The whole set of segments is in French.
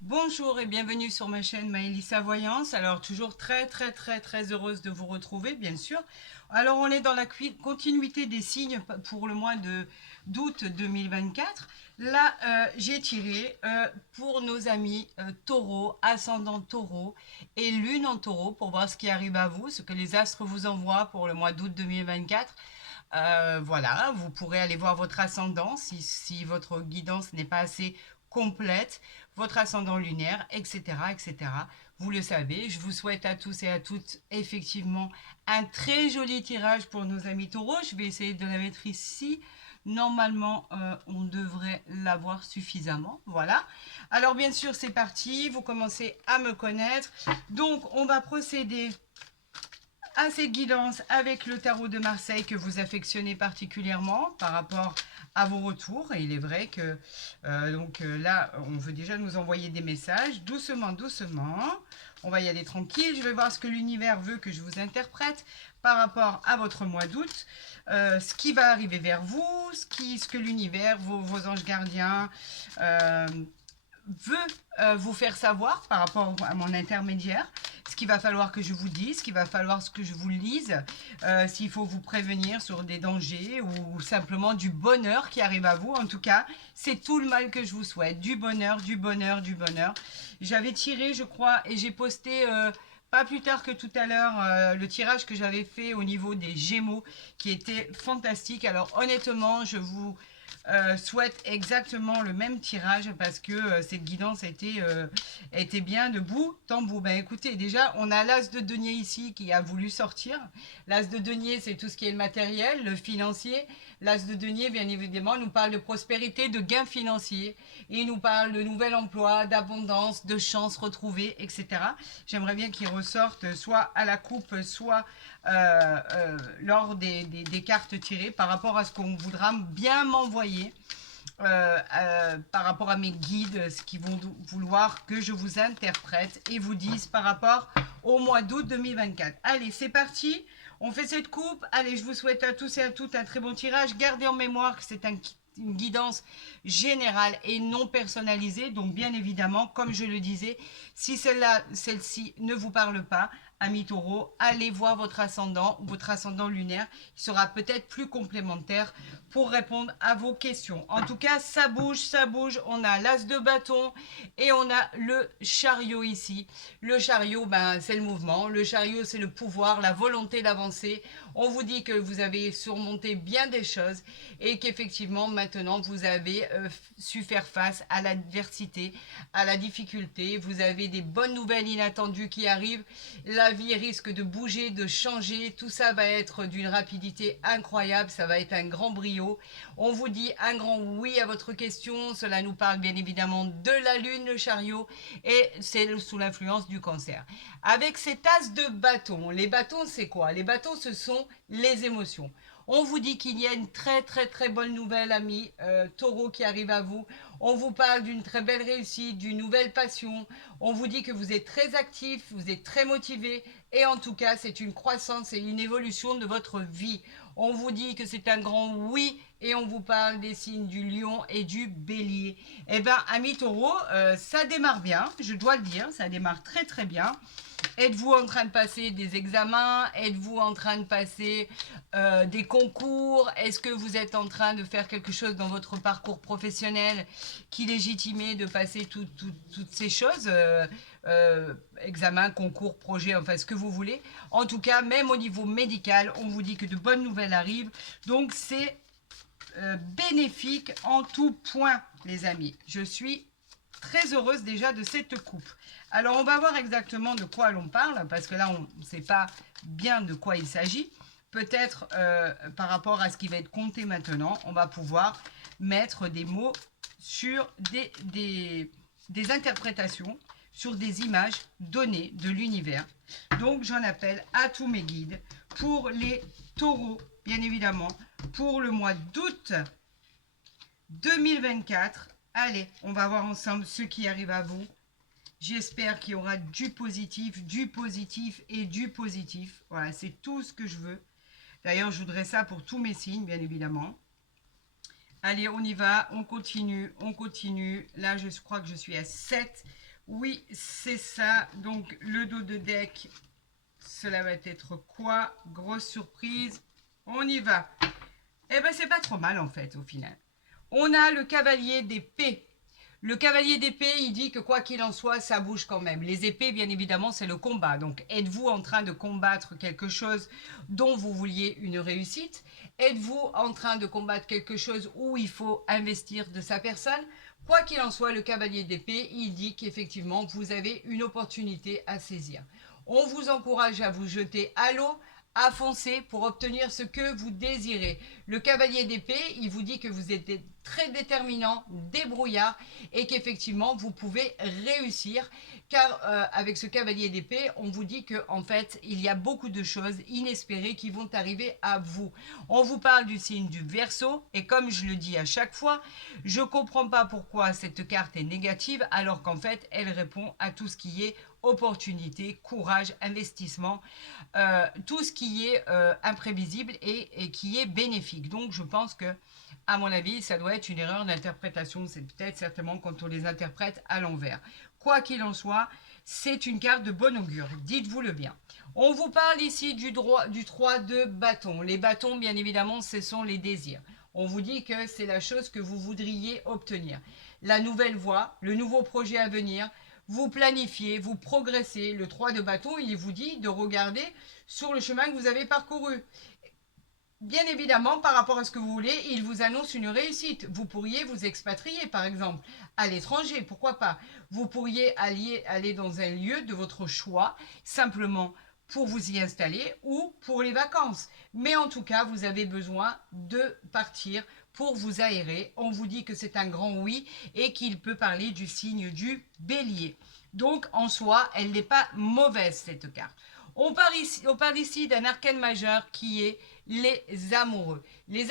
Bonjour et bienvenue sur ma chaîne Maëlissa Voyance. Alors toujours très heureuse de vous retrouver bien sûr. Alors on est dans la continuité des signes pour le mois d'août 2024. Là j'ai tiré pour nos amis taureaux, ascendant taureau et lune en taureau pour voir ce qui arrive à vous, ce que les astres vous envoient pour le mois d'août 2024. Voilà, vous pourrez aller voir votre ascendant si votre guidance n'est pas assez complète, votre ascendant lunaire, etc., etc. Vous le savez, je vous souhaite à tous et à toutes effectivement un très joli tirage pour nos amis taureaux. Je vais essayer de la mettre ici. Normalement, on devrait l'avoir suffisamment. Voilà. Alors bien sûr, c'est parti. Vous commencez à me connaître. Donc, on va procéder à cette guidance avec le tarot de Marseille que vous affectionnez particulièrement par rapport à vos retours. Et il est vrai que là, on veut déjà nous envoyer des messages doucement, doucement. On va y aller tranquille. Je vais voir ce que l'univers veut que je vous interprète par rapport à votre mois d'août. Ce qui va arriver vers vous, ce que l'univers, vos anges gardiens veut vous faire savoir par rapport à mon intermédiaire, ce qu'il va falloir que je vous dise, ce qu'il va falloir que je vous lise, s'il faut vous prévenir sur des dangers ou simplement du bonheur qui arrive à vous. En tout cas, c'est tout le mal que je vous souhaite. Du bonheur, du bonheur, du bonheur. J'avais tiré, je crois, et j'ai posté pas plus tard que tout à l'heure, le tirage que j'avais fait au niveau des Gémeaux, qui était fantastique. Alors honnêtement, je vous souhaite exactement le même tirage parce que cette guidance a été bien de bout en bout. Ben écoutez, déjà, on a l'as de denier ici qui a voulu sortir. L'as de denier, c'est tout ce qui est le matériel, le financier. L'as de denier, bien évidemment, nous parle de prospérité, de gains financiers. Il nous parle de nouvel emploi, d'abondance, de chances retrouvées, etc. J'aimerais bien qu'il ressorte soit à la coupe, soit lors des cartes tirées par rapport à ce qu'on voudra bien m'envoyer. Par rapport à mes guides, ce qu'ils vont vouloir que je vous interprète et vous dise par rapport au mois d'août 2024. Allez, c'est parti. On fait cette coupe. Allez, je vous souhaite à tous et à toutes un très bon tirage. Gardez en mémoire que c'est une guidance générale et non personnalisée. Donc, bien évidemment, comme je le disais, si celle-ci ne vous parle pas, ami taureau, allez voir votre ascendant ou votre ascendant lunaire. Il sera peut-être plus complémentaire pour répondre à vos questions. En tout cas, ça bouge, ça bouge. On a l'as de bâton et on a le chariot ici. Le chariot, ben, c'est le mouvement. Le chariot, c'est le pouvoir, la volonté d'avancer. On vous dit que vous avez surmonté bien des choses et qu'effectivement, maintenant, vous avez su faire face à l'adversité, à la difficulté. Vous avez des bonnes nouvelles inattendues qui arrivent. La vie risque de bouger, de changer. Tout ça va être d'une rapidité incroyable. Ça va être un grand brio. On vous dit un grand oui à votre question. Cela nous parle bien évidemment de la lune, le chariot, et c'est sous l'influence du cancer. Avec ces tasses de bâtons, les bâtons c'est quoi? Les bâtons ce sont les émotions. On vous dit qu'il y a une très bonne nouvelle, amis taureau, qui arrive à vous. On vous parle d'une très belle réussite, d'une nouvelle passion. On vous dit que vous êtes très actif, vous êtes très motivé. Et en tout cas, c'est une croissance et une évolution de votre vie. On vous dit que c'est un grand oui et on vous parle des signes du lion et du bélier. Eh bien, amis taureau, ça démarre bien, je dois le dire, ça démarre très bien. Êtes-vous en train de passer des examens? Êtes-vous en train de passer des concours? Est-ce que vous êtes en train de faire quelque chose dans votre parcours professionnel qui légitimait de passer toutes ces choses examens, concours, projets, enfin ce que vous voulez. En tout cas, même au niveau médical, on vous dit que de bonnes nouvelles arrivent. Donc c'est bénéfique en tout point, les amis. Je suis très heureuse déjà de cette coupe. Alors, on va voir exactement de quoi l'on parle, parce que là, on ne sait pas bien de quoi il s'agit. Peut-être par rapport à ce qui va être compté maintenant, on va pouvoir mettre des mots sur des interprétations, sur des images données de l'univers. Donc, j'en appelle à tous mes guides pour les taureaux, bien évidemment, pour le mois d'août 2024. Allez, on va voir ensemble ce qui arrive à vous. J'espère qu'il y aura du positif et du positif. Voilà, c'est tout ce que je veux. D'ailleurs, je voudrais ça pour tous mes signes, bien évidemment. Allez, on y va, on continue, on continue. Là, je crois que je suis à 7 Oui, c'est ça. Donc, le dos de deck, cela va être quoi? Grosse surprise. On y va. Eh ben, c'est pas trop mal en fait, au final. On a le cavalier d'épée. Le cavalier d'épée, il dit que quoi qu'il en soit, ça bouge quand même. Les épées, bien évidemment, c'est le combat. Donc, êtes-vous en train de combattre quelque chose dont vous vouliez une réussite? Êtes-vous en train de combattre quelque chose où il faut investir de sa personne? Quoi qu'il en soit, le cavalier d'épée, il dit qu'effectivement, vous avez une opportunité à saisir. On vous encourage à vous jeter à l'eau, à foncer pour obtenir ce que vous désirez. Le cavalier d'épée, il vous dit que vous êtes très déterminant, débrouillard et qu'effectivement vous pouvez réussir car avec ce cavalier d'épée, on vous dit que en fait, il y a beaucoup de choses inespérées qui vont arriver à vous. On vous parle du signe du Verseau et comme je le dis à chaque fois, je comprends pas pourquoi cette carte est négative alors qu'en fait, elle répond à tout ce qui est opportunité, courage, investissement, tout ce qui est imprévisible et qui est bénéfique. Donc je pense que, à mon avis, ça doit être une erreur d'interprétation. C'est peut-être certainement quand on les interprète à l'envers. Quoi qu'il en soit, c'est une carte de bon augure, dites-vous le bien. On vous parle ici du 3 de bâton. Les bâtons, bien évidemment, ce sont les désirs. On vous dit que c'est la chose que vous voudriez obtenir. La nouvelle voie, le nouveau projet à venir, vous planifiez, vous progressez. Le 3 de bâton, il vous dit de regarder sur le chemin que vous avez parcouru. Bien évidemment, par rapport à ce que vous voulez, il vous annonce une réussite. Vous pourriez vous expatrier, par exemple, à l'étranger, pourquoi pas. Vous pourriez aller dans un lieu de votre choix, simplement pour vous y installer ou pour les vacances. Mais en tout cas, vous avez besoin de partir pour vous aérer. On vous dit que c'est un grand oui et qu'il peut parler du signe du bélier. Donc, en soi, elle n'est pas mauvaise, cette carte. On parle ici d'un arcane majeur qui est les amoureux. Les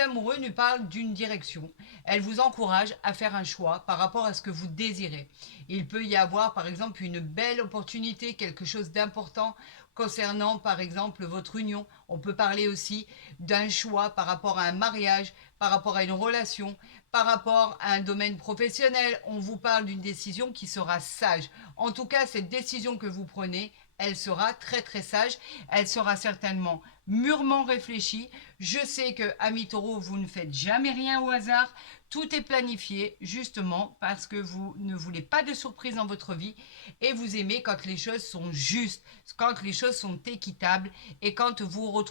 amoureux nous parlent d'une direction. Elles vous encouragent à faire un choix par rapport à ce que vous désirez. Il peut y avoir par exemple une belle opportunité, quelque chose d'important concernant par exemple votre union. On peut parler aussi d'un choix par rapport à un mariage, par rapport à une relation, par rapport à un domaine professionnel. On vous parle d'une décision qui sera sage. En tout cas, cette décision que vous prenez, elle sera très très sage. Elle sera certainement mûrement réfléchi. Je sais que, amis taureaux, vous ne faites jamais rien au hasard. Tout est planifié justement parce que vous ne voulez pas de surprise dans votre vie et vous aimez quand les choses sont justes, quand les choses sont équitables et quand vous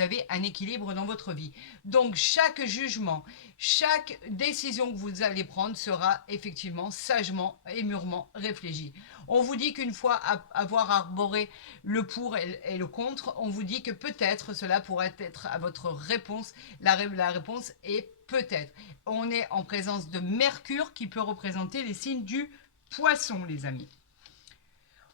avez un équilibre dans votre vie. Donc chaque jugement, chaque décision que vous allez prendre sera effectivement sagement et mûrement réfléchie. On vous dit qu'une fois avoir arboré le pour et le contre, on vous dit que peut-être cela pourrait être à votre réponse. La réponse est peut-être. On est en présence de Mercure qui peut représenter les signes du poisson, les amis.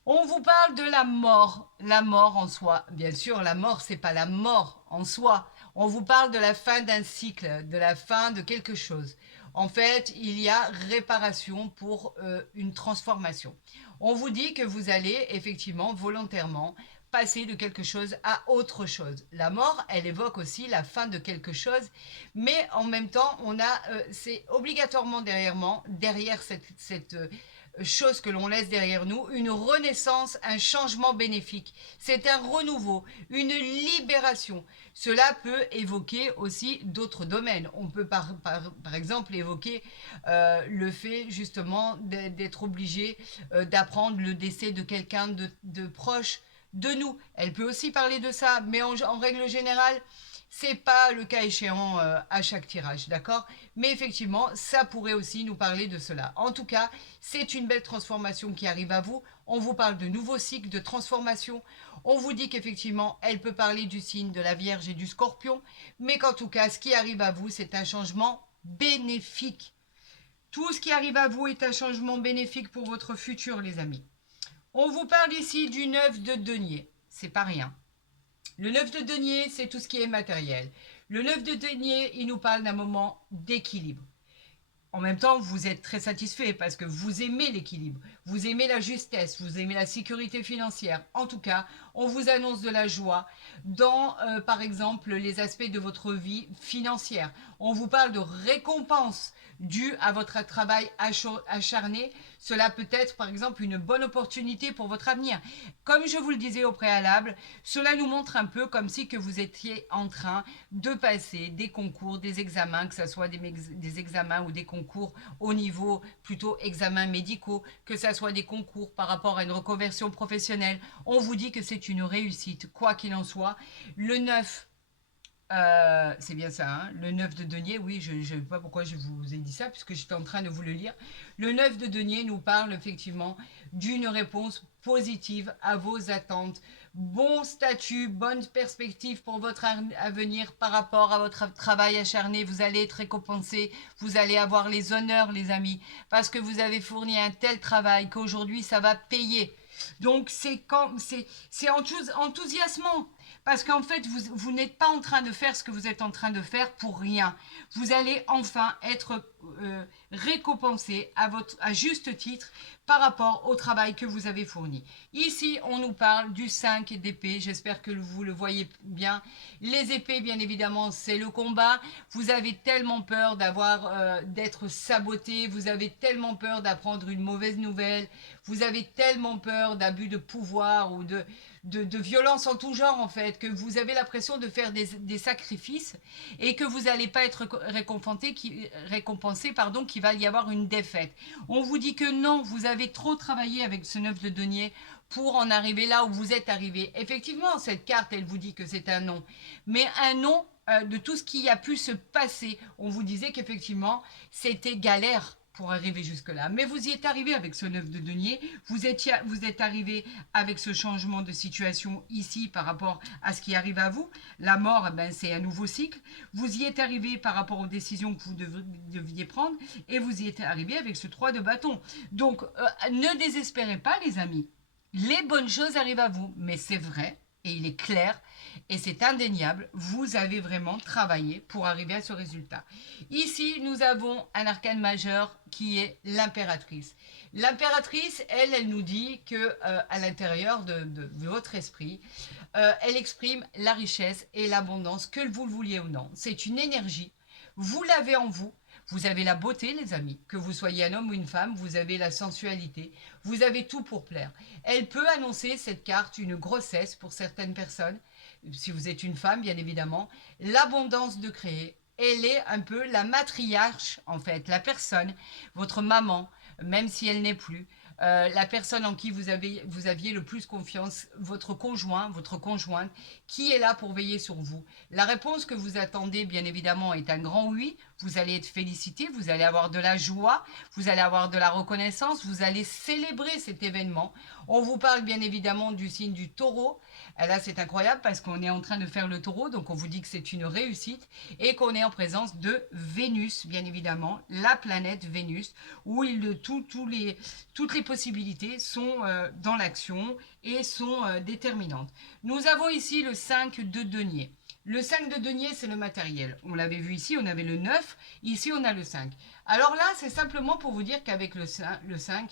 On vous parle de la mort en soi. Bien sûr, la mort, c'est pas la mort en soi. On vous parle de la fin d'un cycle, de la fin de quelque chose. En fait, il y a réparation pour une transformation. On vous dit que vous allez effectivement volontairement passer de quelque chose à autre chose. La mort, elle évoque aussi la fin de quelque chose, mais en même temps, c'est obligatoirement derrière cette chose que l'on laisse derrière nous, une renaissance, un changement bénéfique. C'est un renouveau, une libération. Cela peut évoquer aussi d'autres domaines. On peut par exemple évoquer le fait justement d'être obligé d'apprendre le décès de quelqu'un de proche de nous. Elle peut aussi parler de ça, mais en règle générale, c'est pas le cas échéant à chaque tirage, d'accord? Mais effectivement, ça pourrait aussi nous parler de cela. En tout cas, c'est une belle transformation qui arrive à vous. On vous parle de nouveaux cycles de transformation. On vous dit qu'effectivement, elle peut parler du signe de la Vierge et du Scorpion, mais qu'en tout cas, ce qui arrive à vous, c'est un changement bénéfique. Tout ce qui arrive à vous est un changement bénéfique pour votre futur, les amis. On vous parle ici du 9 de denier. C'est pas rien. Le 9 de denier, c'est tout ce qui est matériel. Le 9 de denier, il nous parle d'un moment d'équilibre. En même temps, vous êtes très satisfait parce que vous aimez l'équilibre, vous aimez la justesse, vous aimez la sécurité financière. En tout cas, on vous annonce de la joie dans, par exemple, les aspects de votre vie financière. On vous parle de récompense, dû à votre travail acharné. Cela peut être par exemple une bonne opportunité pour votre avenir. Comme je vous le disais au préalable, cela nous montre un peu comme si que vous étiez en train de passer des concours, des examens, que ce soit des examens ou des concours au niveau plutôt examens médicaux, que ce soit des concours par rapport à une reconversion professionnelle. On vous dit que c'est une réussite, quoi qu'il en soit. Le 9, c'est bien ça, hein, le 9 de denier, oui, je ne sais pas pourquoi je vous ai dit ça, puisque j'étais en train de vous le lire. Le 9 de denier nous parle effectivement d'une réponse positive à vos attentes. Bon statut, bonne perspective pour votre avenir par rapport à votre travail acharné. Vous allez être récompensé, vous allez avoir les honneurs, les amis, parce que vous avez fourni un tel travail qu'aujourd'hui, ça va payer. Donc, c'est enthousiasmant. Parce qu'en fait, vous n'êtes pas en train de faire ce que vous êtes en train de faire pour rien. Vous allez enfin être récompensé à juste titre par rapport au travail que vous avez fourni. Ici, on nous parle du 5 d'épée. J'espère que vous le voyez bien. Les épées, bien évidemment, c'est le combat. Vous avez tellement peur d'être saboté. Vous avez tellement peur d'apprendre une mauvaise nouvelle. Vous avez tellement peur d'abus de pouvoir ou de violence en tout genre, en fait, que vous avez l'impression de faire des sacrifices et que vous n'allez pas être récompensé, qu'il va y avoir une défaite. On vous dit que non, vous avez trop travaillé avec ce 9 de denier pour en arriver là où vous êtes arrivé. Effectivement, cette carte, elle vous dit que c'est un non. Mais un non de tout ce qui a pu se passer. On vous disait qu'effectivement, c'était galère pour arriver jusque-là. Mais vous y êtes arrivé avec ce 9 de denier, vous êtes arrivé avec ce changement de situation ici par rapport à ce qui arrive à vous. La mort, ben, c'est un nouveau cycle. Vous y êtes arrivé par rapport aux décisions que vous deviez prendre et vous y êtes arrivé avec ce 3 de bâton. Donc, ne désespérez pas les amis. Les bonnes choses arrivent à vous, mais c'est vrai et il est clair et c'est indéniable, vous avez vraiment travaillé pour arriver à ce résultat. Ici, nous avons un arcane majeur qui est l'impératrice. L'impératrice, elle nous dit que à l'intérieur de votre esprit, elle exprime la richesse et l'abondance, que vous le vouliez ou non. C'est une énergie, vous l'avez en vous. Vous avez la beauté, les amis, que vous soyez un homme ou une femme, vous avez la sensualité, vous avez tout pour plaire. Elle peut annoncer, cette carte, une grossesse pour certaines personnes, si vous êtes une femme, bien évidemment, l'abondance de créer. Elle est un peu la matriarche, en fait, la personne, votre maman, même si elle n'est plus, la personne en qui vous aviez le plus confiance, votre conjoint, votre conjointe, qui est là pour veiller sur vous. La réponse que vous attendez, bien évidemment, est un grand oui. Vous allez être félicité, vous allez avoir de la joie, vous allez avoir de la reconnaissance, vous allez célébrer cet événement. On vous parle bien évidemment du signe du taureau. Là, c'est incroyable parce qu'on est en train de faire le taureau, donc on vous dit que c'est une réussite et qu'on est en présence de Vénus, bien évidemment, la planète Vénus, où toutes les possibilités sont dans l'action et sont déterminantes. Nous avons ici le 5 de denier. Le 5 de denier, c'est le matériel. On l'avait vu ici, on avait le 9. Ici, on a le 5. Alors là, c'est simplement pour vous dire qu'avec le 5,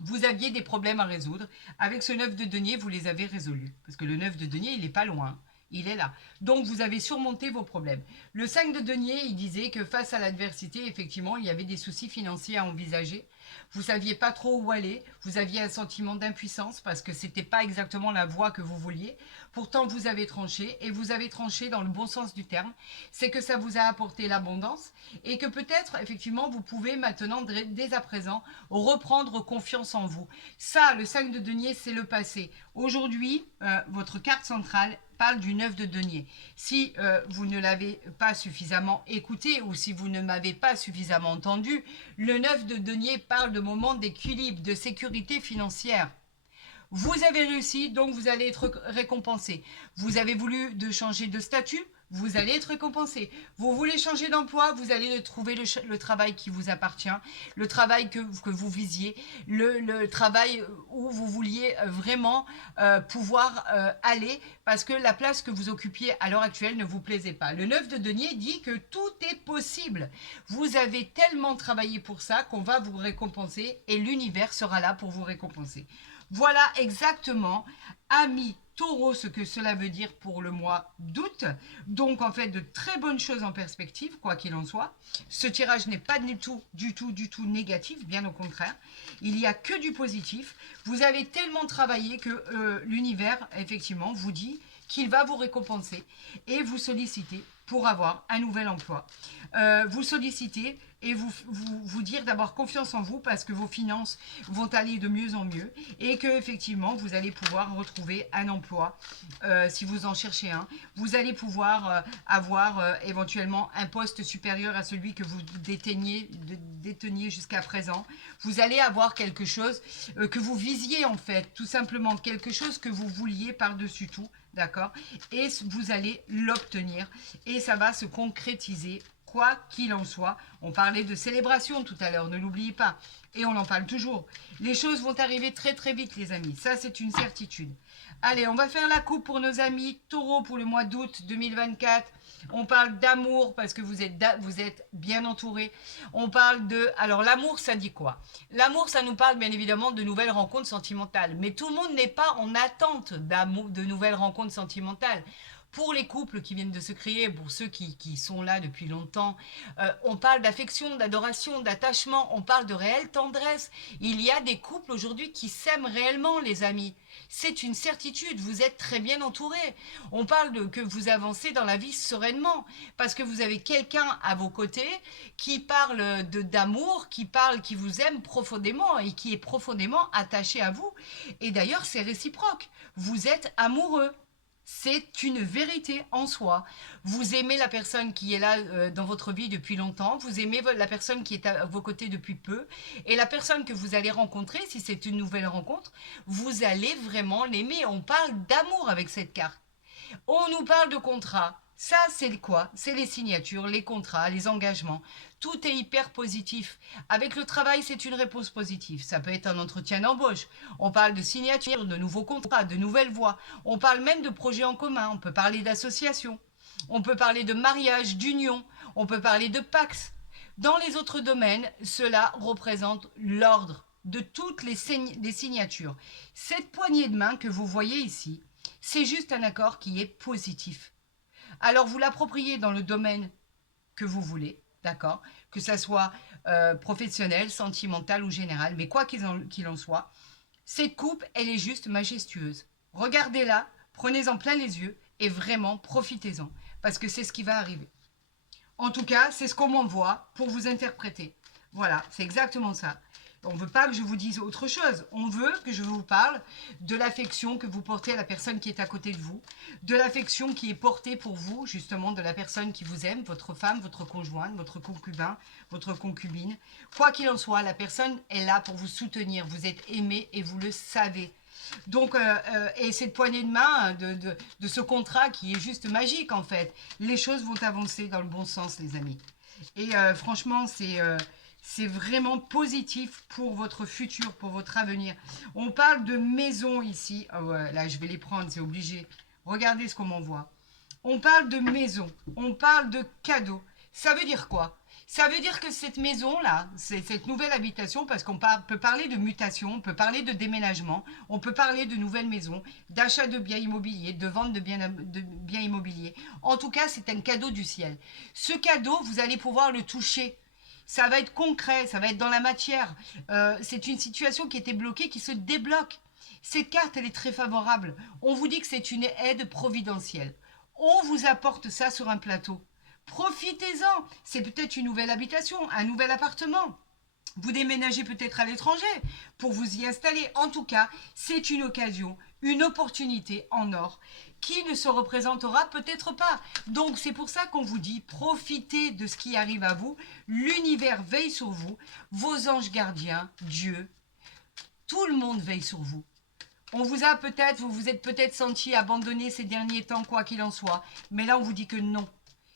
vous aviez des problèmes à résoudre. Avec ce 9 de denier, vous les avez résolus. Parce que le 9 de denier, il n'est pas loin. Il est là. Donc, vous avez surmonté vos problèmes. Le 5 de denier, il disait que face à l'adversité, effectivement, il y avait des soucis financiers à envisager. Vous ne saviez pas trop où aller. Vous aviez un sentiment d'impuissance parce que ce n'était pas exactement la voie que vous vouliez. Pourtant, vous avez tranché et vous avez tranché dans le bon sens du terme. C'est que ça vous a apporté l'abondance et que peut-être, effectivement, vous pouvez maintenant, dès à présent, reprendre confiance en vous. Ça, le 5 de denier, c'est le passé. Aujourd'hui, votre carte centrale parle du 9 de denier. Si vous ne l'avez pas suffisamment écouté ou si vous ne m'avez pas suffisamment entendu, le 9 de denier parle de moments d'équilibre, de sécurité financière. Vous avez réussi, donc vous allez être récompensé. Vous avez voulu changer de statut, vous allez être récompensé. Vous voulez changer d'emploi, vous allez trouver le travail qui vous appartient, le travail que vous visiez, le travail où vous vouliez vraiment pouvoir aller parce que la place que vous occupiez à l'heure actuelle ne vous plaisait pas. Le 9 de denier dit que tout est possible. Vous avez tellement travaillé pour ça qu'on va vous récompenser et l'univers sera là pour vous récompenser. Voilà exactement, amis Taureau, ce que cela veut dire pour le mois d'août. Donc, en fait, de très bonnes choses en perspective, quoi qu'il en soit. Ce tirage n'est pas du tout négatif, bien au contraire. Il n'y a que du positif. Vous avez tellement travaillé que l'univers, effectivement, vous dit qu'il va vous récompenser et vous solliciter pour avoir un nouvel emploi. Vous sollicitez et vous dire d'avoir confiance en vous parce que vos finances vont aller de mieux en mieux et que effectivement vous allez pouvoir retrouver un emploi si vous en cherchez un. Vous allez pouvoir avoir éventuellement un poste supérieur à celui que vous déteniez jusqu'à présent. Vous allez avoir quelque chose que vous visiez en fait, tout simplement quelque chose que vous vouliez par-dessus tout. D'accord? Et vous allez l'obtenir et ça va se concrétiser quoi qu'il en soit. On parlait de célébration tout à l'heure, ne l'oubliez pas. Et on en parle toujours. Les choses vont arriver très très vite les amis, ça c'est une certitude. Allez, on va faire la coupe pour nos amis Taureau pour le mois d'août 2024. On parle d'amour parce que vous êtes bien entourés. On parle de... Alors l'amour, ça dit quoi? L'amour, ça nous parle bien évidemment de nouvelles rencontres sentimentales. Mais tout le monde n'est pas en attente d'amour, de nouvelles rencontres sentimentales. Pour les couples qui viennent de se créer, pour ceux qui sont là depuis longtemps, on parle d'affection, d'adoration, d'attachement, on parle de réelle tendresse. Il y a des couples aujourd'hui qui s'aiment réellement, les amis. C'est une certitude, vous êtes très bien entourés. On parle que vous avancez dans la vie sereinement, parce que vous avez quelqu'un à vos côtés qui parle d'amour, qui vous aime profondément et qui est profondément attaché à vous. Et d'ailleurs, c'est réciproque. Vous êtes amoureux. C'est une vérité en soi. Vous aimez la personne qui est là dans votre vie depuis longtemps, vous aimez la personne qui est à vos côtés depuis peu, et la personne que vous allez rencontrer, si c'est une nouvelle rencontre, vous allez vraiment l'aimer. On parle d'amour avec cette carte. On nous parle de contrat. Ça, c'est quoi? C'est les signatures, les contrats, les engagements. Tout est hyper positif. Avec le travail, c'est une réponse positive. Ça peut être un entretien d'embauche. On parle de signature, de nouveaux contrats, de nouvelles voies. On parle même de projets en commun. On peut parler d'association. On peut parler de mariage, d'union. On peut parler de pax. Dans les autres domaines, cela représente l'ordre de toutes les signatures. Cette poignée de main que vous voyez ici, c'est juste un accord qui est positif. Alors vous l'appropriez dans le domaine que vous voulez, d'accord? Que ça soit professionnel, sentimental ou général, mais quoi qu'il en soit, cette coupe, elle est juste majestueuse. Regardez-la, prenez-en plein les yeux et vraiment profitez-en, parce que c'est ce qui va arriver. En tout cas, c'est ce qu'on m'envoie pour vous interpréter. Voilà, c'est exactement ça. On ne veut pas que je vous dise autre chose. On veut que je vous parle de l'affection que vous portez à la personne qui est à côté de vous, de l'affection qui est portée pour vous, justement, de la personne qui vous aime, votre femme, votre conjointe, votre concubin, votre concubine. Quoi qu'il en soit, la personne est là pour vous soutenir. Vous êtes aimé et vous le savez. Donc, et cette poignée de main de ce contrat qui est juste magique, en fait. Les choses vont avancer dans le bon sens, les amis. Et franchement, c'est vraiment positif pour votre futur, pour votre avenir. On parle de maison ici. Oh ouais, là, je vais les prendre, c'est obligé. Regardez ce qu'on m'envoie. On parle de maison. On parle de cadeau. Ça veut dire quoi? Ça veut dire que cette maison-là, cette nouvelle habitation, parce qu'on peut parler de mutation, on peut parler de déménagement, on peut parler de nouvelles maisons, d'achat de biens immobiliers, de vente de biens immobiliers. En tout cas, c'est un cadeau du ciel. Ce cadeau, vous allez pouvoir le toucher. Ça va être concret, ça va être dans la matière. C'est une situation qui était bloquée, qui se débloque. Cette carte, elle est très favorable. On vous dit que c'est une aide providentielle. On vous apporte ça sur un plateau. Profitez-en. C'est peut-être une nouvelle habitation, un nouvel appartement. Vous déménagez peut-être à l'étranger pour vous y installer. En tout cas, c'est une occasion, une opportunité en or qui ne se représentera peut-être pas. Donc c'est pour ça qu'on vous dit, profitez de ce qui arrive à vous. L'univers veille sur vous, vos anges gardiens, Dieu, tout le monde veille sur vous. On vous a peut-être, vous vous êtes peut-être senti abandonné ces derniers temps, quoi qu'il en soit. Mais là, on vous dit que non.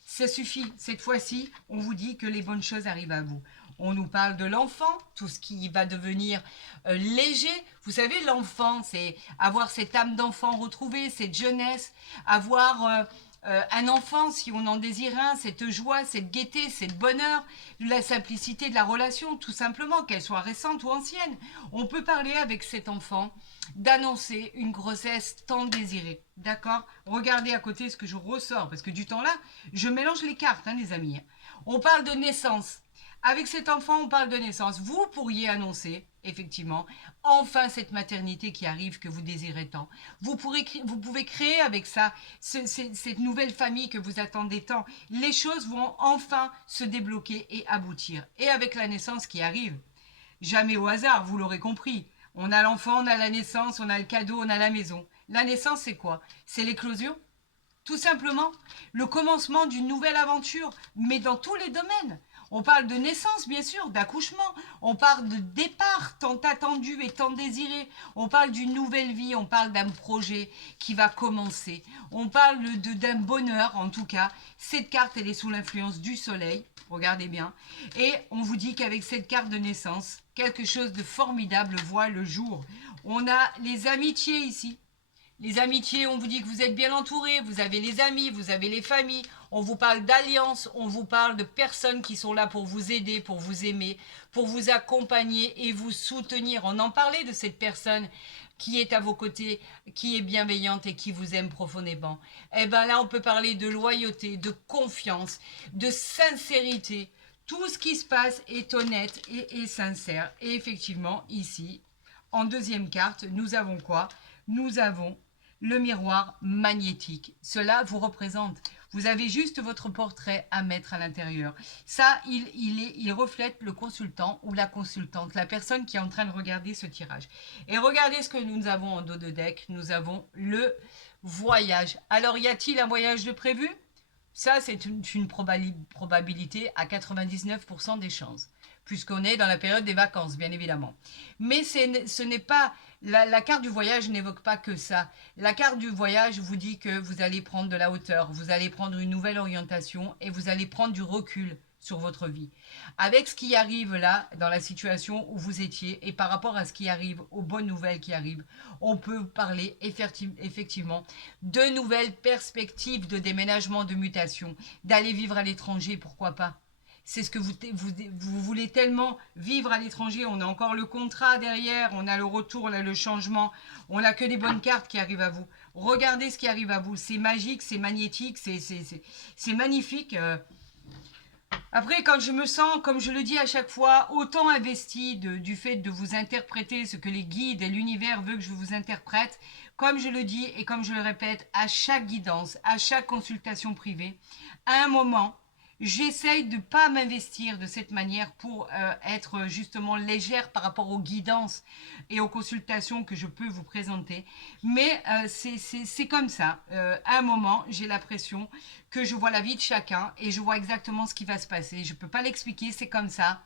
Ça suffit. Cette fois-ci, on vous dit que les bonnes choses arrivent à vous. On nous parle de l'enfant, tout ce qui va devenir léger. Vous savez, l'enfant, c'est avoir cette âme d'enfant retrouvée, cette jeunesse, avoir un enfant, si on en désire un, cette joie, cette gaieté, cette bonheur, la simplicité de la relation, tout simplement, qu'elle soit récente ou ancienne. On peut parler avec cet enfant d'annoncer une grossesse tant désirée. D'accord? Regardez à côté ce que je ressors, parce que du temps là, je mélange les cartes, hein, les amis. On parle de naissance. Avec cet enfant, on parle de naissance. Vous pourriez annoncer, effectivement, enfin cette maternité qui arrive que vous désirez tant. Vous pouvez créer avec ça cette nouvelle famille que vous attendez tant. Les choses vont enfin se débloquer et aboutir. Et avec la naissance qui arrive, jamais au hasard, vous l'aurez compris. On a l'enfant, on a la naissance, on a le cadeau, on a la maison. La naissance, c'est quoi? C'est l'éclosion. Tout simplement, le commencement d'une nouvelle aventure, mais dans tous les domaines. On parle de naissance, bien sûr, d'accouchement. On parle de départ tant attendu et tant désiré. On parle d'une nouvelle vie, on parle d'un projet qui va commencer. On parle d'un bonheur, en tout cas. Cette carte, elle est sous l'influence du soleil. Regardez bien. Et on vous dit qu'avec cette carte de naissance, quelque chose de formidable voit le jour. On a les amitiés ici. Les amitiés, on vous dit que vous êtes bien entourés, vous avez les amis, vous avez les familles, on vous parle d'alliances, on vous parle de personnes qui sont là pour vous aider, pour vous aimer, pour vous accompagner et vous soutenir. On en parlait de cette personne qui est à vos côtés, qui est bienveillante et qui vous aime profondément. Eh bien là, on peut parler de loyauté, de confiance, de sincérité. Tout ce qui se passe est honnête et sincère. Et effectivement, ici, en deuxième carte, nous avons quoi? Nous avons le miroir magnétique. Cela vous représente. Vous avez juste votre portrait à mettre à l'intérieur. Ça, il reflète le consultant ou la consultante, la personne qui est en train de regarder ce tirage. Et regardez ce que nous avons en dos de deck. Nous avons le voyage. Alors, y a-t-il un voyage de prévu? Ça, c'est une probabilité à 99% des chances, puisqu'on est dans la période des vacances, bien évidemment. Mais ce n'est pas... La carte du voyage n'évoque pas que ça. La carte du voyage vous dit que vous allez prendre de la hauteur, vous allez prendre une nouvelle orientation et vous allez prendre du recul sur votre vie. Avec ce qui arrive là, dans la situation où vous étiez, et par rapport à ce qui arrive, aux bonnes nouvelles qui arrivent, on peut parler effectivement de nouvelles perspectives de déménagement, de mutation, d'aller vivre à l'étranger, pourquoi pas. C'est ce que vous voulez tellement vivre à l'étranger. On a encore le contrat derrière, on a le retour, on a le changement. On n'a que des bonnes cartes qui arrivent à vous. Regardez ce qui arrive à vous. C'est magique, c'est magnétique, c'est magnifique. Après, quand je me sens, comme je le dis à chaque fois, autant investi du fait de vous interpréter ce que les guides et l'univers veulent que je vous interprète, comme je le dis et comme je le répète, à chaque guidance, à chaque consultation privée, à un moment, j'essaye de ne pas m'investir de cette manière pour être justement légère par rapport aux guidances et aux consultations que je peux vous présenter. Mais c'est comme ça. À un moment, j'ai l'impression que je vois la vie de chacun et je vois exactement ce qui va se passer. Je ne peux pas l'expliquer, c'est comme ça.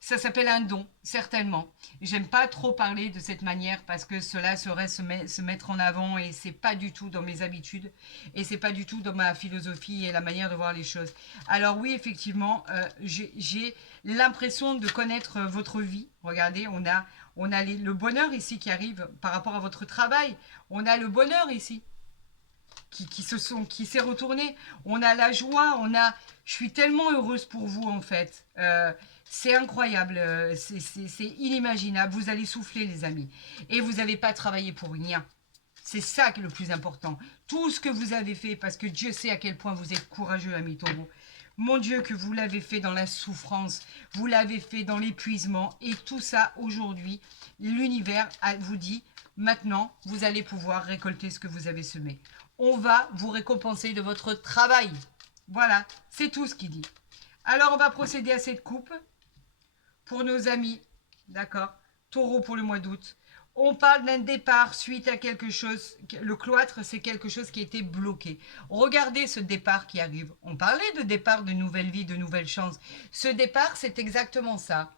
Ça s'appelle un don, certainement. J'aime pas trop parler de cette manière parce que cela serait se mettre en avant et c'est pas du tout dans mes habitudes et c'est pas du tout dans ma philosophie et la manière de voir les choses. Alors oui, effectivement, j'ai l'impression de connaître votre vie. Regardez, on a le bonheur ici qui arrive par rapport à votre travail. On a le bonheur ici qui s'est retourné. On a la joie, je suis tellement heureuse pour vous en fait. C'est incroyable, c'est inimaginable. Vous allez souffler les amis. Et vous n'avez pas travaillé pour rien. C'est ça qui est le plus important. Tout ce que vous avez fait, parce que Dieu sait à quel point vous êtes courageux, ami taureau. Mon Dieu, que vous l'avez fait dans la souffrance, vous l'avez fait dans l'épuisement. Et tout ça, aujourd'hui, l'univers vous dit, maintenant, vous allez pouvoir récolter ce que vous avez semé. On va vous récompenser de votre travail. Voilà, c'est tout ce qu'il dit. Alors, on va procéder à cette coupe pour nos amis, d'accord? Taureau pour le mois d'août. On parle d'un départ suite à quelque chose. Le cloître, c'est quelque chose qui a été bloqué. Regardez ce départ qui arrive. On parlait de départ, de nouvelle vie, de nouvelles chances. Ce départ, c'est exactement ça.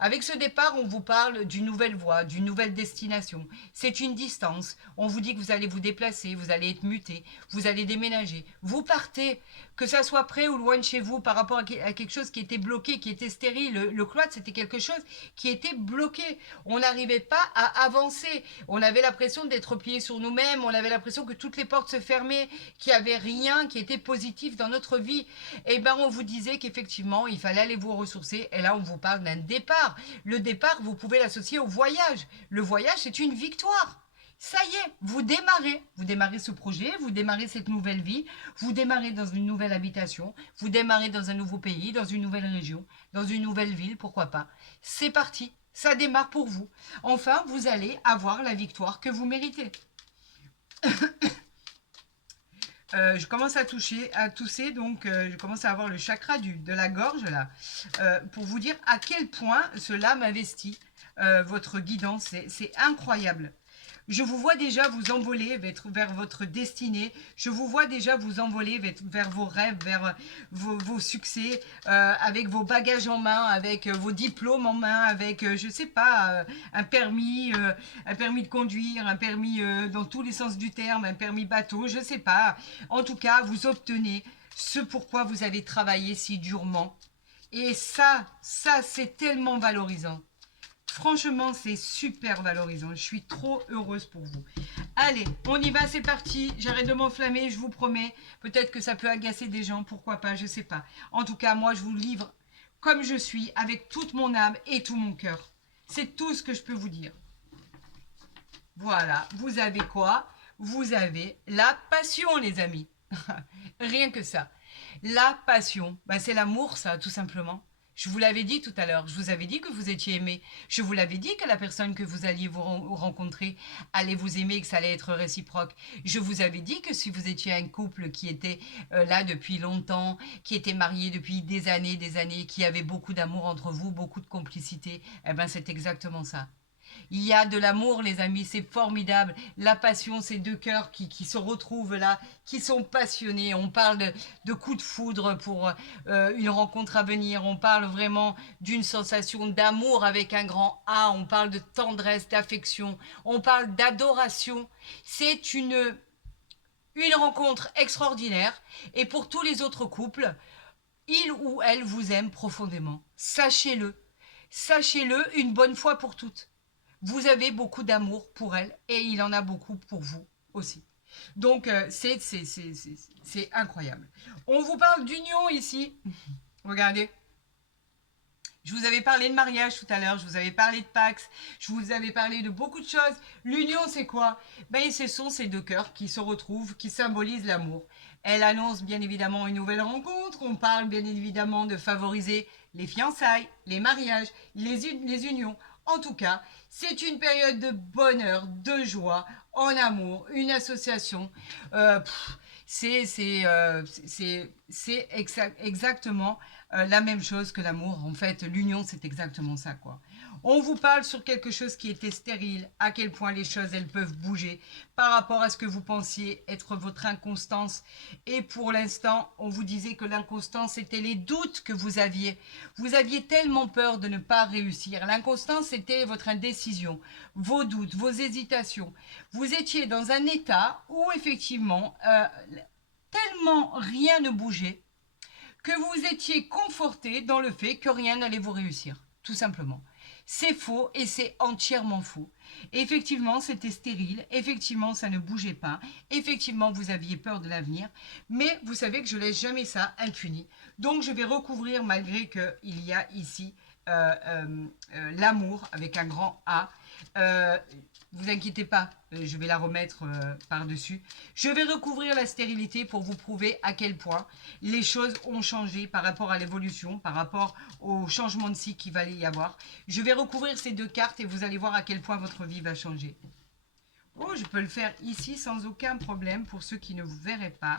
Avec ce départ, on vous parle d'une nouvelle voie, d'une nouvelle destination. C'est une distance. On vous dit que vous allez vous déplacer, vous allez être muté, vous allez déménager. Vous partez, que ça soit près ou loin de chez vous, par rapport à quelque chose qui était bloqué, qui était stérile. Le cloître, c'était quelque chose qui était bloqué. On n'arrivait pas à avancer. On avait l'impression d'être plié sur nous-mêmes. On avait l'impression que toutes les portes se fermaient, qu'il n'y avait rien qui était positif dans notre vie. Et ben, on vous disait qu'effectivement, il fallait aller vous ressourcer. Et là, on vous parle d'un départ. Le départ, vous pouvez l'associer au voyage. Le voyage, c'est une victoire. Ça y est, vous démarrez ce projet, vous démarrez cette nouvelle vie, vous démarrez dans une nouvelle habitation, vous démarrez dans un nouveau pays, dans une nouvelle région, dans une nouvelle ville, pourquoi pas. C'est parti, ça démarre pour vous. Enfin, vous allez avoir la victoire que vous méritez. Je commence à tousser, donc je commence à avoir le chakra de la gorge là, pour vous dire à quel point cela m'investit, votre guidance, c'est incroyable. Je vous vois déjà vous envoler vers votre destinée. Je vous vois déjà vous envoler vers vos rêves, vers vos succès, avec vos bagages en main, avec vos diplômes en main, avec, je ne sais pas, un permis de conduire, un permis dans tous les sens du terme, un permis bateau, je ne sais pas. En tout cas, vous obtenez ce pourquoi vous avez travaillé si durement. Et ça c'est tellement valorisant. Franchement, c'est super valorisant. Je suis trop heureuse pour vous. Allez, on y va, c'est parti. J'arrête de m'enflammer, je vous promets. Peut-être que ça peut agacer des gens, pourquoi pas, je sais pas. En tout cas, moi, je vous livre comme je suis, avec toute mon âme et tout mon cœur. C'est tout ce que je peux vous dire. Voilà, vous avez quoi? Vous avez la passion, les amis. Rien que ça. La passion, ben, c'est l'amour, ça, tout simplement. Je vous l'avais dit tout à l'heure, je vous avais dit que vous étiez aimé. Je vous l'avais dit que la personne que vous alliez vous rencontrer allait vous aimer, que ça allait être réciproque. Je vous avais dit que si vous étiez un couple qui était là depuis longtemps, qui était marié depuis des années, qui avait beaucoup d'amour entre vous, beaucoup de complicité, eh ben c'est exactement ça. Il y a de l'amour, les amis, c'est formidable. La passion, ces deux cœurs qui se retrouvent là, qui sont passionnés. On parle de coups de foudre pour une rencontre à venir. On parle vraiment d'une sensation d'amour avec un grand A. On parle de tendresse, d'affection. On parle d'adoration. C'est une rencontre extraordinaire. Et pour tous les autres couples, il ou elle vous aime profondément. Sachez-le. Sachez-le une bonne fois pour toutes. Vous avez beaucoup d'amour pour elle et il en a beaucoup pour vous aussi. Donc, c'est incroyable. On vous parle d'union ici. Regardez. Je vous avais parlé de mariage tout à l'heure, je vous avais parlé de Pax, je vous avais parlé de beaucoup de choses. L'union, c'est quoi? Ben, ce sont ces deux cœurs qui se retrouvent, qui symbolisent l'amour. Elle annonce bien évidemment une nouvelle rencontre. On parle bien évidemment de favoriser les fiançailles, les mariages, les unions. En tout cas, c'est une période de bonheur, de joie, en amour, une association. C'est exactement la même chose que l'amour. En fait, l'union, c'est exactement ça, quoi. On vous parle sur quelque chose qui était stérile, à quel point les choses, elles peuvent bouger par rapport à ce que vous pensiez être votre inconstance. Et pour l'instant, on vous disait que l'inconstance, c'était les doutes que vous aviez. Vous aviez tellement peur de ne pas réussir. L'inconstance, c'était votre indécision, vos doutes, vos hésitations. Vous étiez dans un état où, effectivement, tellement rien ne bougeait, que vous étiez conforté dans le fait que rien n'allait vous réussir, tout simplement. C'est faux et c'est entièrement faux. Effectivement, c'était stérile, effectivement, ça ne bougeait pas, effectivement, vous aviez peur de l'avenir, mais vous savez que je ne laisse jamais ça impuni. Donc, je vais recouvrir, malgré qu'il y a ici l'amour avec un grand A. Vous inquiétez pas, je vais la remettre par-dessus. Je vais recouvrir la stérilité pour vous prouver à quel point les choses ont changé par rapport à l'évolution, par rapport au changement de cycle qu'il va y avoir. Je vais recouvrir ces deux cartes et vous allez voir à quel point votre vie va changer. Oh, je peux le faire ici sans aucun problème pour ceux qui ne vous verraient pas.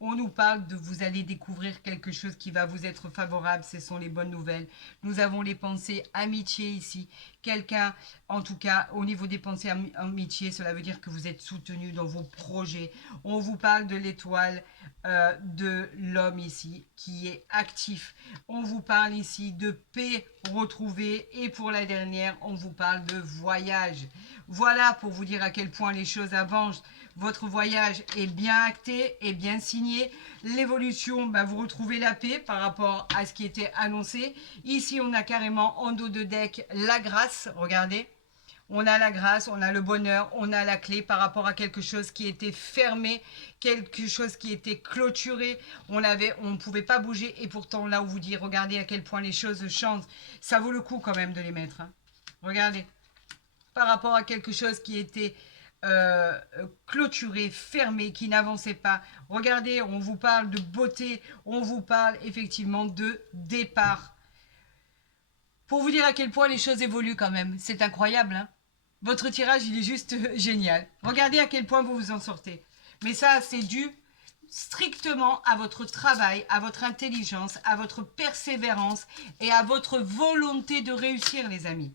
On nous parle de vous allez découvrir quelque chose qui va vous être favorable, ce sont les bonnes nouvelles. Nous avons les pensées amitié ici quelqu'un, en tout cas au niveau des pensées amitié, cela veut dire que vous êtes soutenu dans vos projets. On vous parle de l'étoile de l'homme ici qui est actif. On vous parle ici de paix retrouvée et pour la dernière, on vous parle de voyage. Voilà pour vous dire à quel point les choses avancent. Votre voyage est bien acté, est bien signé. L'évolution, vous retrouvez la paix par rapport à ce qui était annoncé. Ici, on a carrément en dos de deck la grâce. Regardez. On a la grâce, on a le bonheur, on a la clé par rapport à quelque chose qui était fermé, quelque chose qui était clôturé. On ne pouvait pas bouger et pourtant là où vous dites, regardez à quel point les choses changent. Ça vaut le coup quand même de les mettre. Hein. Regardez. Par rapport à quelque chose qui était clôturé, fermé, qui n'avançait pas. Regardez, on vous parle de beauté, on vous parle effectivement de départ. Pour vous dire à quel point les choses évoluent quand même, c'est incroyable. Hein. Votre tirage, il est juste génial. Regardez à quel point vous vous en sortez. Mais ça, c'est dû strictement à votre travail, à votre intelligence, à votre persévérance et à votre volonté de réussir, les amis.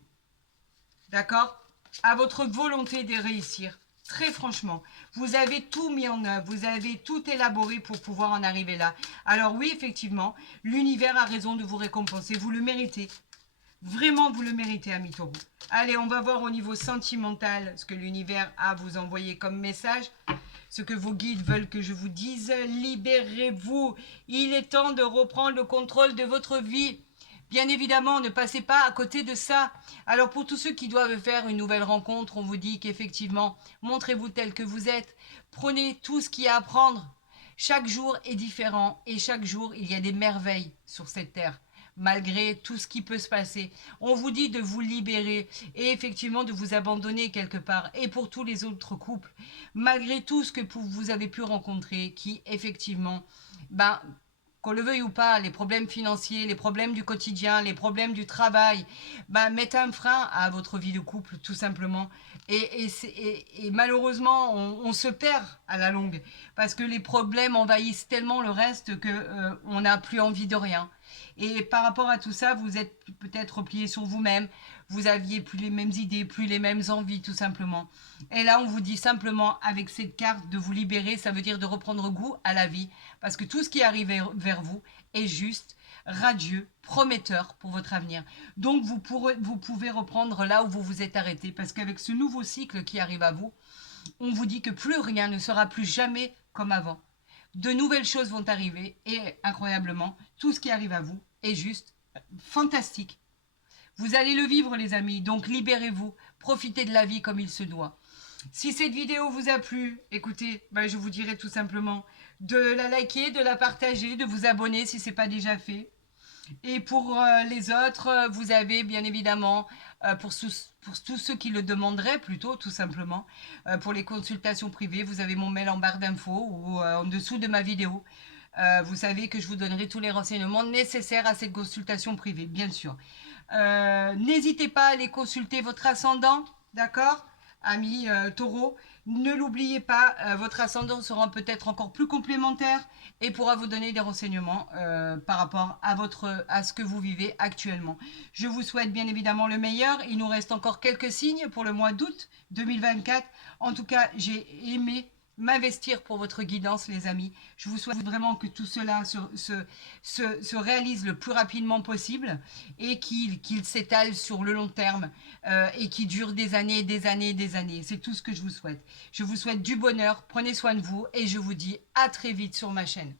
D'accord ? À votre volonté de réussir. Très franchement, vous avez tout mis en œuvre, vous avez tout élaboré pour pouvoir en arriver là. Alors oui, effectivement, l'univers a raison de vous récompenser, vous le méritez. Vraiment, vous le méritez, amis taureaux. Allez, on va voir au niveau sentimental ce que l'univers a à vous envoyer comme message. Ce que vos guides veulent que je vous dise. Libérez-vous. Il est temps de reprendre le contrôle de votre vie. Bien évidemment, ne passez pas à côté de ça. Alors pour tous ceux qui doivent faire une nouvelle rencontre, on vous dit qu'effectivement, montrez-vous tel que vous êtes. Prenez tout ce qu'il y a à prendre. Chaque jour est différent et chaque jour, il y a des merveilles sur cette terre. Malgré tout ce qui peut se passer. On vous dit de vous libérer et effectivement de vous abandonner quelque part. Et pour tous les autres couples, malgré tout ce que vous avez pu rencontrer, qui effectivement, qu'on le veuille ou pas, les problèmes financiers, les problèmes du quotidien, les problèmes du travail, mettent un frein à votre vie de couple, tout simplement. Et malheureusement, on se perd à la longue, parce que les problèmes envahissent tellement le reste qu'on n'a plus envie de rien. Et par rapport à tout ça, vous êtes peut-être replié sur vous-même, vous aviez plus les mêmes idées, plus les mêmes envies, tout simplement. Et là, on vous dit simplement, avec cette carte, de vous libérer, ça veut dire de reprendre goût à la vie, parce que tout ce qui arrive vers vous est juste, radieux, prometteur pour votre avenir. Donc, vous pouvez reprendre là où vous vous êtes arrêté, parce qu'avec ce nouveau cycle qui arrive à vous, on vous dit que plus rien ne sera plus jamais comme avant. De nouvelles choses vont arriver et incroyablement, tout ce qui arrive à vous est juste fantastique. Vous allez le vivre, les amis, donc libérez-vous, profitez de la vie comme il se doit. Si cette vidéo vous a plu, écoutez, je vous dirais tout simplement de la liker, de la partager, de vous abonner si ce n'est pas déjà fait. Et pour les autres, vous avez bien évidemment, pour tous ceux qui le demanderaient plutôt, tout simplement, pour les consultations privées, vous avez mon mail en barre d'infos ou en dessous de ma vidéo. Vous savez que je vous donnerai tous les renseignements nécessaires à cette consultation privée, bien sûr. N'hésitez pas à aller consulter votre ascendant, d'accord, amis taureaux. Ne l'oubliez pas, votre ascendant sera peut-être encore plus complémentaire et pourra vous donner des renseignements par rapport à ce que vous vivez actuellement. Je vous souhaite bien évidemment le meilleur. Il nous reste encore quelques signes pour le mois d'août 2024. En tout cas, j'ai aimé m'investir pour votre guidance, les amis. Je vous souhaite vraiment que tout cela se réalise le plus rapidement possible et qu'il s'étale sur le long terme et qu'il dure des années, des années, des années. C'est tout ce que je vous souhaite. Je vous souhaite du bonheur, prenez soin de vous et je vous dis à très vite sur ma chaîne.